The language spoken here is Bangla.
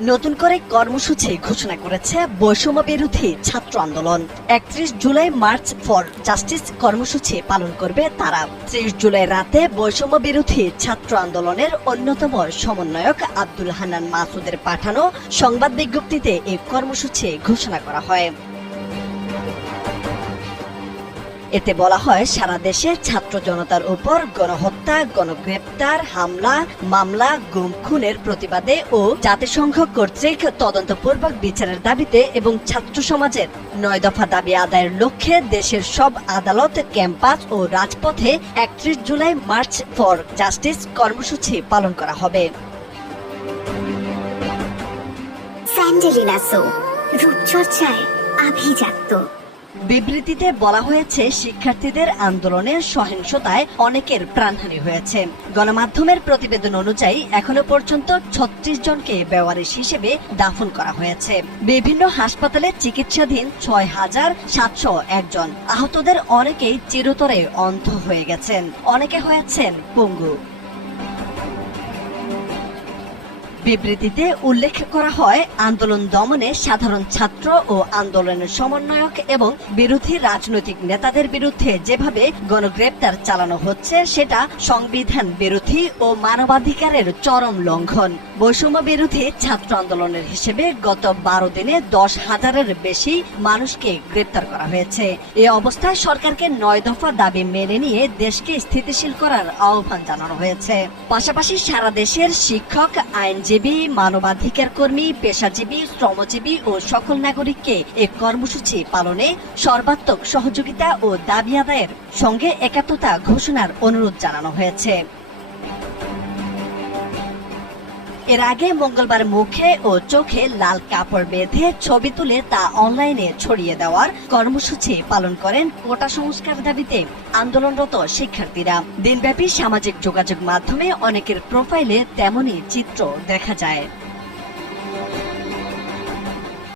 নতুন করে কর্মসূচি ঘোষণা করেছে বৈষম্য বিরোধী ছাত্র আন্দোলন। 31 জুলাই মার্চ ফর জাস্টিস কর্মসূচি পালন করবে তারা। 30 জুলাই রাতে বৈষম্য বিরোধী ছাত্র আন্দোলনের অন্যতম সমন্বয়ক আব্দুল হান্নান মাসুদের পাঠানো সংবাদ বিজ্ঞপ্তিতে এই কর্মসূচি ঘোষণা করা হয়। এতে বলা হয়, সারা দেশে ছাত্র জনতার উপর গণহত্যা, গণগ্রেপ্তার, হামলা, মামলা, গুম খুনের প্রতিবাদে ও জাতিসংঘ কর্তৃক তদন্তপূর্বক বিচারের দাবিতে এবং ছাত্র সমাজের 9 দফা দাবি আদায়ের লক্ষ্যে দেশের সব আদালত, ক্যাম্পাস ও রাজপথে 31 জুলাই মার্চ ফর জাস্টিস কর্মসূচি পালন করা হবে। স্যান্ডেলিনা সো, রূপচর্চায় আভিজাত্য। বিবৃতিতে বলা হয়েছে, শিক্ষার্থীদের আন্দোলনের সহিংসতায় অনেকের প্রাণহানি হয়েছে। গণমাধ্যমের প্রতিবেদন অনুযায়ী এখনো পর্যন্ত 36 জনকে বেওয়ারিশ হিসেবে দাফন করা হয়েছে। বিভিন্ন হাসপাতালে চিকিৎসাধীন 6,701 জন। আহতদের অনেকেই চিরতরে অন্ধ হয়ে গেছেন, অনেকে হয়েছেন পঙ্গু। বিবৃতিতে উল্লেখ করা হয়, আন্দোলন দমনে সাধারণ ছাত্র ও আন্দোলনের সমন্বয়ক এবং বিরোধী রাজনৈতিক নেতাদের বিরুদ্ধে যেভাবে গণগ্রেপ্তার চালানো হচ্ছে সেটা সংবিধান বিরোধী ও মানবাধিকারের চরম লঙ্ঘন। বৈষম্য বিরোধী ছাত্র আন্দোলনের হিসেবে গত 12 দিনে 10,000-এর বেশি মানুষকে গ্রেপ্তার করা হয়েছে। এ অবস্থায় সরকারকে 9 দফা দাবি মেনে নিয়ে দেশকে স্থিতিশীল করার আহ্বান জানানো হয়েছে। পাশাপাশি সারা দেশের শিক্ষক, আইনজীবী, মানবাধিকার কর্মী, পেশাজীবী, শ্রমজীবী ও সকল নাগরিককে এই কর্মসূচি পালনে সর্বাত্মক সহযোগিতা ও দাবি আদায়ের সঙ্গে একাত্মতা ঘোষণার অনুরোধ জানানো হয়েছে। এর আগে মঙ্গলবার মুখে ও চোখে লাল কাপড় বেঁধে ছবি তুলে তা অনলাইনে ছড়িয়ে দেওয়ার কর্মসূচি পালন করেন কোটা সংস্কার দাবিতে আন্দোলনরত শিক্ষার্থীরা। দিনব্যাপী সামাজিক যোগাযোগ মাধ্যমে অনেকের প্রোফাইলে তেমনই চিত্র দেখা যায়।